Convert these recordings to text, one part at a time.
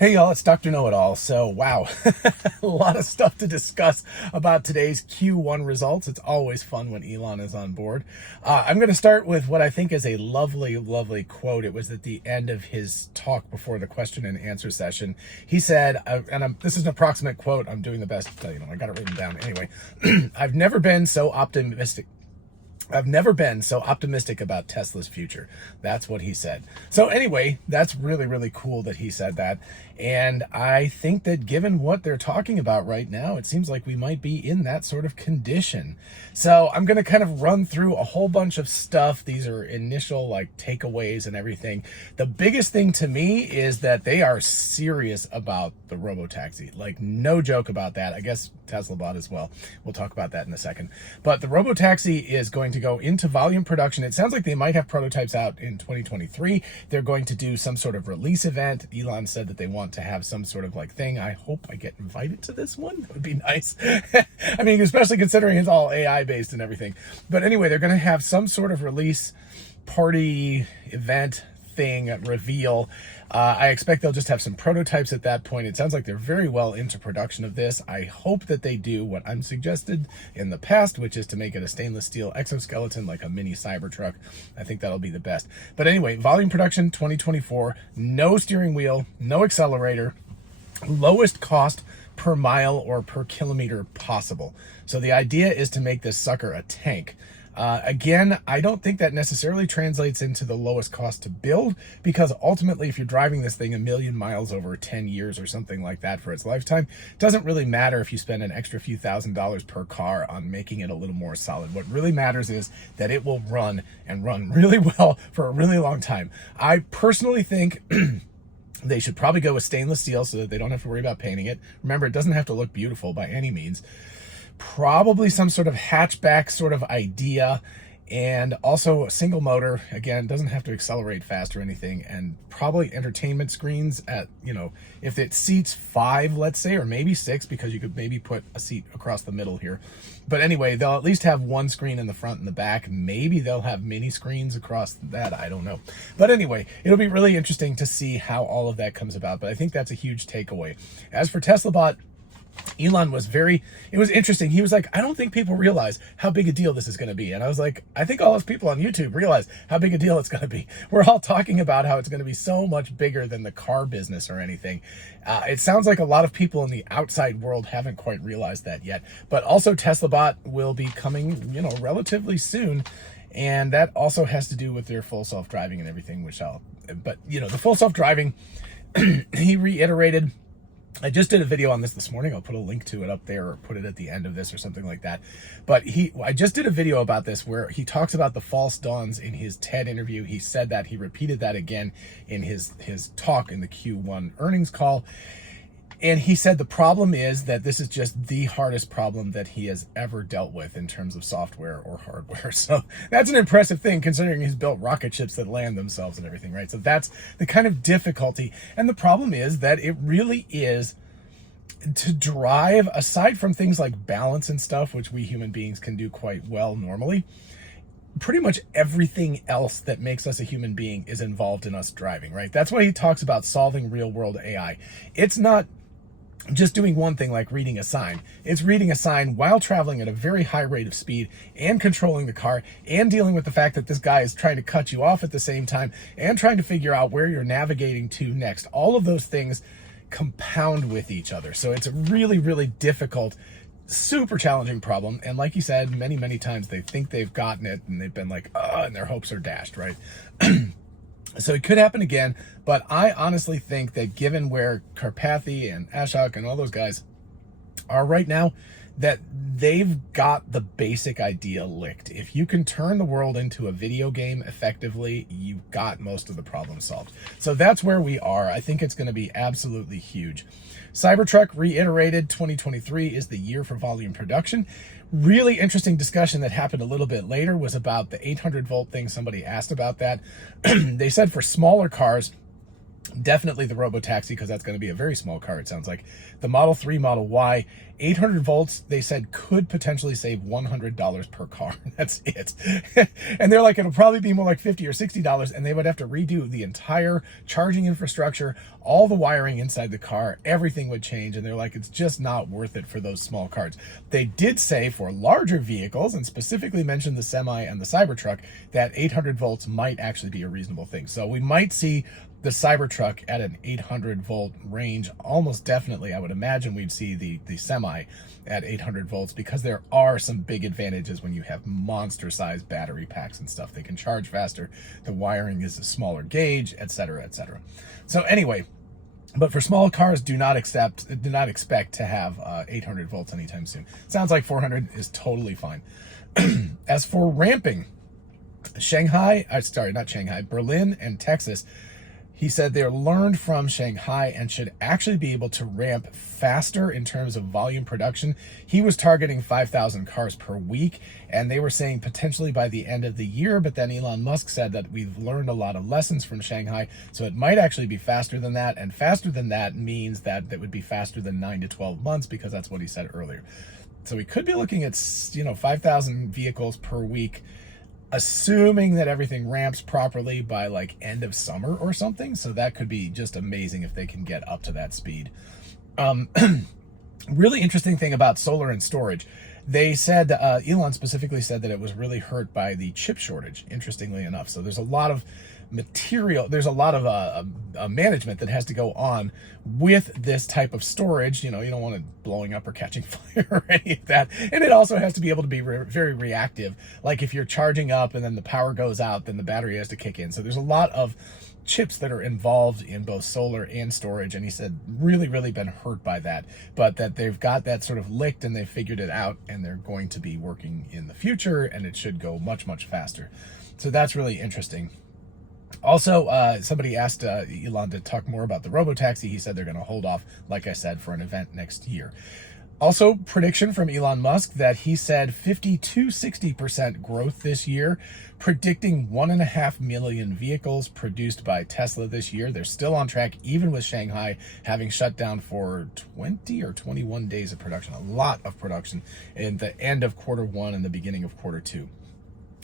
Hey y'all, it's Dr. Know-It-All. So wow, a lot of stuff to discuss about today's Q1 results. It's always fun when Elon is on board. I'm going to start with what I think is a lovely, lovely quote. It was at the end of his talk before the question and answer session. He said, this is an approximate quote. I'm doing the best, I got it written down anyway. I've never been so optimistic about Tesla's future. That's what he said. So anyway, that's really, really cool that he said that. And I think that given what they're talking about right now, it seems like we might be in that sort of condition. So I'm going to kind of run through a whole bunch of stuff. These are initial like takeaways and everything. The biggest thing to me is that they are serious about the Robotaxi. Like no joke about that. I guess Tesla bought as well. We'll talk about that in a second. But the Robotaxi is going to go into volume production. It sounds like they might have prototypes out in 2023. They're going to do some sort of release event. Elon said that they want to have some sort of like thing. I hope I get invited to this one. That would be nice. I mean, especially considering it's all AI based and everything. But anyway, they're going to have some sort of release party event thing reveal. I expect they'll just have some prototypes at that point. It sounds like they're very well into production of this. I hope that they do what I'm suggested in the past, which is to make it a stainless steel exoskeleton like a mini Cybertruck. I think that'll be the best. But anyway, volume production 2024, no steering wheel, no accelerator, lowest cost per mile or per kilometer possible. So the idea is to make this sucker a tank. Again, I don't think that necessarily translates into the lowest cost to build, because ultimately if you're driving this thing 1,000,000 miles over 10 years or something like that for its lifetime, it doesn't really matter if you spend an extra few $1,000s per car on making it a little more solid. What really matters is that it will run and run really well for a really long time. I personally think they should probably go with stainless steel so that they don't have to worry about painting it. Remember, it doesn't have to look beautiful by any means. Probably some sort of hatchback sort of idea, and also a single motor. Again, doesn't have to accelerate fast or anything, and probably entertainment screens at, if it seats 5, let's say, or maybe 6, because you could maybe put a seat across the middle here. But anyway, they'll at least have one screen in the front and the back. Maybe they'll have mini screens across that. I don't know. But anyway, it'll be really interesting to see how all of that comes about. But I think that's a huge takeaway. As for Tesla Bot, Elon was it was interesting. He was like, I don't think people realize how big a deal this is going to be. And I was like, I think all those people on YouTube realize how big a deal it's going to be. We're all talking about how it's going to be so much bigger than the car business or anything. It sounds like a lot of people in the outside world haven't quite realized that yet. But also Tesla Bot will be coming, relatively soon. And that also has to do with their full self-driving and everything, but the full self-driving, he reiterated. I just did a video on this morning. I'll put a link to it up there or put it at the end of this or something like that. But I just did a video about this where he talks about the false dawns in his TED interview. He said that, he repeated that again in his talk in the Q1 earnings call. And he said the problem is that this is just the hardest problem that he has ever dealt with in terms of software or hardware. So that's an impressive thing considering he's built rocket ships that land themselves and everything, right? So that's the kind of difficulty. And the problem is that it really is to drive, aside from things like balance and stuff, which we human beings can do quite well normally, pretty much everything else that makes us a human being is involved in us driving, right? That's why he talks about solving real world AI. It's not just doing one thing like reading a sign. It's reading a sign while traveling at a very high rate of speed and controlling the car and dealing with the fact that this guy is trying to cut you off at the same time and trying to figure out where you're navigating to next. All of those things compound with each other. So it's a really, really difficult, super challenging problem. And like he said, many, many times they think they've gotten it and they've been like, and their hopes are dashed, right? So it could happen again, but I honestly think that given where Karpathy and Ashok and all those guys are right now, that they've got the basic idea licked. If you can turn the world into a video game effectively, you've got most of the problem solved. So that's where we are. I think it's going to be absolutely huge. Cybertruck reiterated 2023 is the year for volume production. Really interesting discussion that happened a little bit later was about the 800 volt thing. Somebody asked about that. They said for smaller cars, Definitely the Robotaxi, because that's going to be a very small car, it sounds like. The Model 3, Model Y, 800 volts, they said could potentially save $100 per car. That's it. And they're like, it'll probably be more like $50 or $60, and they would have to redo the entire charging infrastructure, all the wiring inside the car, everything would change. And they're like, it's just not worth it for those small cars. They did say for larger vehicles, and specifically mentioned the Semi and the Cybertruck, that 800 volts might actually be a reasonable thing. So we might see the Cybertruck at an 800 volt range. Almost definitely, I would imagine we'd see the Semi at 800 volts, because there are some big advantages when you have monster sized battery packs and stuff. They can charge faster, the wiring is a smaller gauge, etc., etc. So anyway, but for small cars, do not expect to have 800 volts anytime soon. Sounds like 400 is totally fine. As for ramping, Berlin and Texas, he said they're learned from Shanghai and should actually be able to ramp faster in terms of volume production. He was targeting 5,000 cars per week, and they were saying potentially by the end of the year, but then Elon Musk said that we've learned a lot of lessons from Shanghai, so it might actually be faster than that, and faster than that means that it would be faster than 9 to 12 months, because that's what he said earlier. So we could be looking at, 5,000 vehicles per week, assuming that everything ramps properly by like end of summer or something. So that could be just amazing if they can get up to that speed. Really interesting thing about solar and storage. They said, Elon specifically said that it was really hurt by the chip shortage, interestingly enough. So there's a lot of material, there's a lot of management that has to go on with this type of storage. You don't want it blowing up or catching fire or any of that. And it also has to be able to be very reactive. Like if you're charging up and then the power goes out, then the battery has to kick in. So there's a lot of chips that are involved in both solar and storage, and he said really been hurt by that, but that they've got that sort of licked and they've figured it out, and they're going to be working in the future, and it should go much faster. So that's really interesting. Also, somebody asked Elon to talk more about the Robotaxi. He said they're going to hold off, like I said, for an event next year. Also, prediction from Elon Musk that he said 50 to 60% growth this year, predicting 1.5 million vehicles produced by Tesla this year. They're still on track, even with Shanghai having shut down for 20 or 21 days of production, a lot of production in the end of Q1 and the beginning of Q2.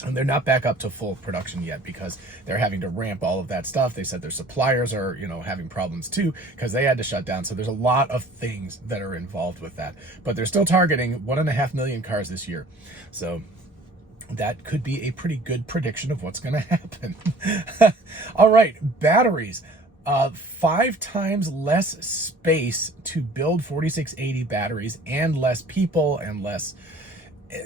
And they're not back up to full production yet, because they're having to ramp all of that stuff. They said their suppliers are, having problems too, because they had to shut down. So there's a lot of things that are involved with that. But they're still targeting 1.5 million cars this year. So that could be a pretty good prediction of what's going to happen. All right, batteries. 5 times less space to build 4680 batteries, and less people, and less...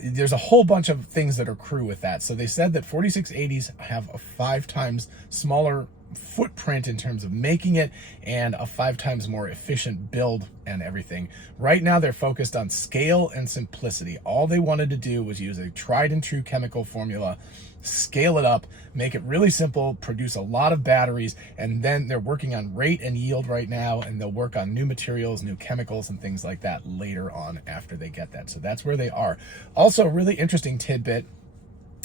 There's a whole bunch of things that accrue with that. So they said that 4680s have a 5 times smaller footprint in terms of making it, and a 5 times more efficient build and everything. Right now they're focused on scale and simplicity. All they wanted to do was use a tried and true chemical formula, scale it up, make it really simple, produce a lot of batteries, and then they're working on rate and yield right now, and they'll work on new materials, new chemicals, and things like that later on after they get that. So that's where they are. Also, really interesting tidbit,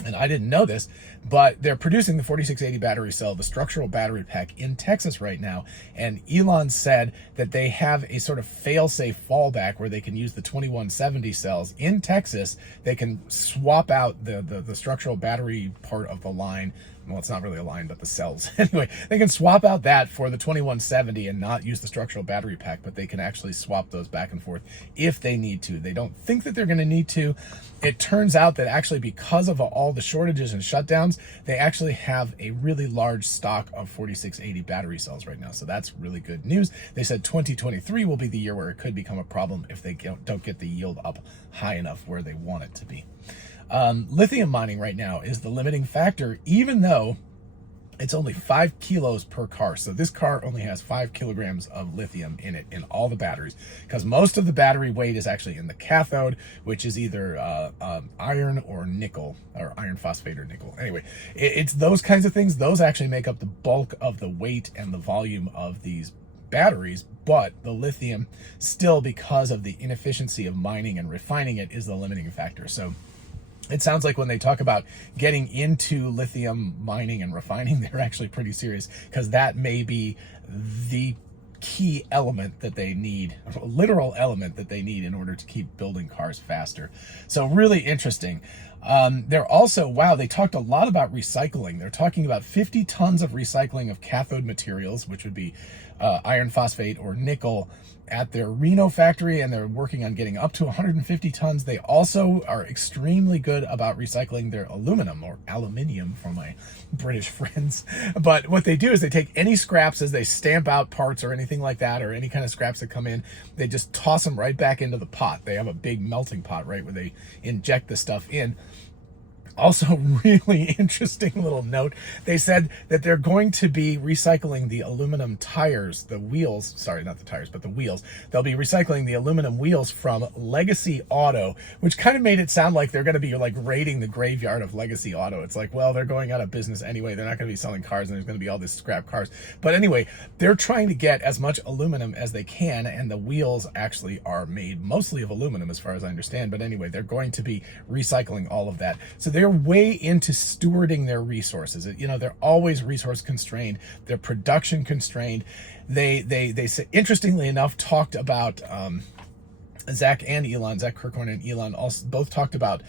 and I didn't know this, but they're producing the 4680 battery cell, the structural battery pack, in Texas right now. And Elon said that they have a sort of fail-safe fallback where they can use the 2170 cells in Texas. They can swap out the structural battery part of the line. Well, it's not really a line, but the cells. Anyway, they can swap out that for the 2170 and not use the structural battery pack, but they can actually swap those back and forth if they need to. They don't think that they're going to need to. It turns out that actually, because of all the shortages and shutdowns, they actually have a really large stock of 4680 battery cells right now. So that's really good news. They said 2023 will be the year where it could become a problem if they don't get the yield up high enough where they want it to be. Lithium mining right now is the limiting factor, even though it's only 5 kilos per car. So this car only has 5 kilograms of lithium in it, in all the batteries, because most of the battery weight is actually in the cathode, which is either iron or nickel, or iron phosphate or nickel. Anyway, it's those kinds of things. Those actually make up the bulk of the weight and the volume of these batteries, but the lithium still, because of the inefficiency of mining and refining it, is the limiting factor. So It sounds like when they talk about getting into lithium mining and refining, they're actually pretty serious, because that may be the key element that they need, a literal element that they need in order to keep building cars faster. So really interesting. They're also, wow, they talked a lot about recycling. They're talking about 50 tons of recycling of cathode materials, which would be iron phosphate or nickel, at their Reno factory, and they're working on getting up to 150 tons. They also are extremely good about recycling their aluminum, or aluminium for my British friends. But what they do is they take any scraps as they stamp out parts or anything like that, or any kind of scraps that come in, they just toss them right back into the pot. They have a big melting pot, right, where they inject the stuff in. Also, really interesting little note. They said that they're going to be recycling the aluminum tires, the wheels, sorry, not the tires, but the wheels. They'll be recycling the aluminum wheels from Legacy Auto, which kind of made it sound like they're going to be like raiding the graveyard of Legacy Auto. It's like, well, they're going out of business anyway. They're not going to be selling cars, and there's going to be all this scrap cars. But anyway, they're trying to get as much aluminum as they can, and the wheels actually are made mostly of aluminum as far as I understand. But anyway, they're going to be recycling all of that. So they're way into stewarding their resources. You know, they're always resource constrained. They're production constrained. They interestingly enough talked about Zach Kirkhorn and Elon also both talked about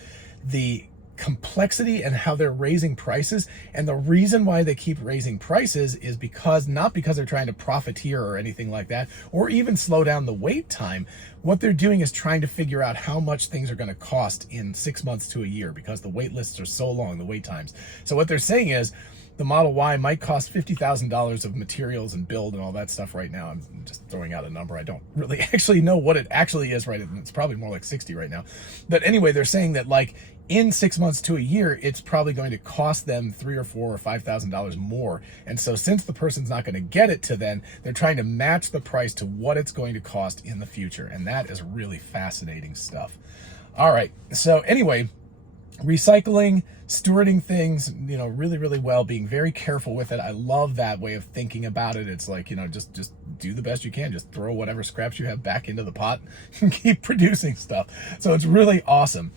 the complexity and how they're raising prices. And the reason why they keep raising prices is not because they're trying to profiteer or anything like that, or even slow down the wait time. What they're doing is trying to figure out how much things are going to cost in 6 months to a year, because the wait lists are so long, the wait times. So what they're saying is the Model Y might cost $50,000 of materials and build and all that stuff right now. I'm just throwing out a number. I don't really actually know what it actually is, right? It's probably more like 60 right now. But anyway, they're saying that like in 6 months to a year, it's probably going to cost them $3,000 or $4,000 or $5,000 more. And so since the person's not going to get it to then, they're trying to match the price to what it's going to cost in the future. And that is really fascinating stuff. All right. So anyway, recycling, stewarding things, you know, really, really well, being very careful with it. I love that way of thinking about it. It's like, you know, just do the best you can. Just throw whatever scraps you have back into the pot and keep producing stuff. So it's really awesome.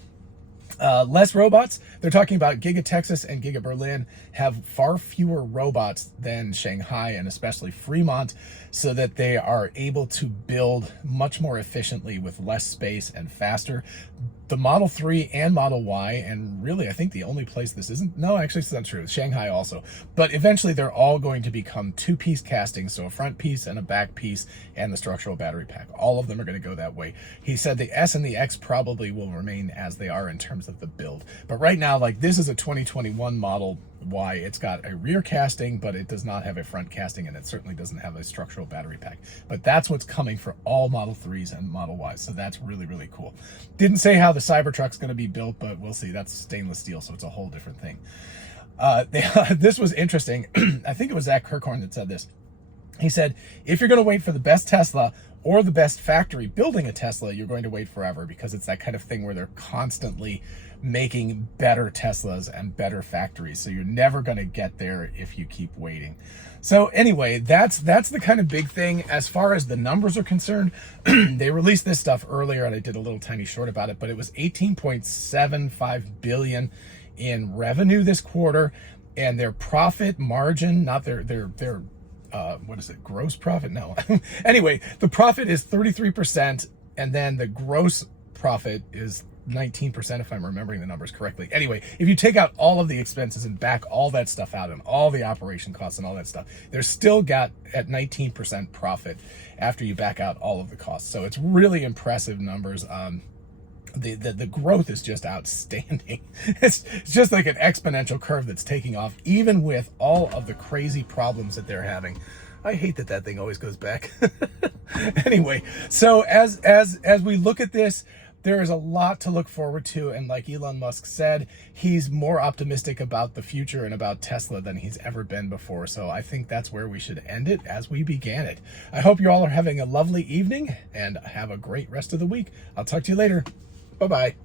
Less robots. They're talking about Giga Texas and Giga Berlin have far fewer robots than Shanghai and especially Fremont, so that they are able to build much more efficiently with less space and faster. The Model 3 and Model Y, and really I think the only place this isn't, no, actually it's not true, Shanghai also, but eventually they're all going to become two-piece castings, so a front piece and a back piece and the structural battery pack. All of them are going to go that way. He said the S and the X probably will remain as they are in terms of the build. But right now, like, this is a 2021 Model Y. It's got a rear casting, but it does not have a front casting, and it certainly doesn't have a structural battery pack. But that's what's coming for all Model 3s and Model Ys, so that's really, really cool. Didn't say how the Cybertruck's going to be built, but we'll see. That's stainless steel, so it's a whole different thing. This was interesting. I think it was Zach Kirkhorn that said this. He said, if you're going to wait for the best Tesla or the best factory building a Tesla, you're going to wait forever, because it's that kind of thing where they're constantly making better Teslas and better factories. So you're never going to get there if you keep waiting. So anyway, that's the kind of big thing. As far as the numbers are concerned, they released this stuff earlier and I did a little tiny short about it, but it was 18.75 billion in revenue this quarter, and their profit margin, not their what is it, gross profit? No. Anyway, the profit is 33%, and then the gross profit is 19%, if I'm remembering the numbers correctly. Anyway, if you take out all of the expenses and back all that stuff out and all the operation costs and all that stuff, they're still got at 19% profit after you back out all of the costs. So it's really impressive numbers. The growth is just outstanding. It's just like an exponential curve that's taking off, even with all of the crazy problems that they're having. I hate that thing always goes back. Anyway, so as we look at this, there is a lot to look forward to, and like Elon Musk said, he's more optimistic about the future and about Tesla than he's ever been before. So I think that's where we should end it as we began it. I hope you all are having a lovely evening and have a great rest of the week. I'll talk to you later. Bye-bye.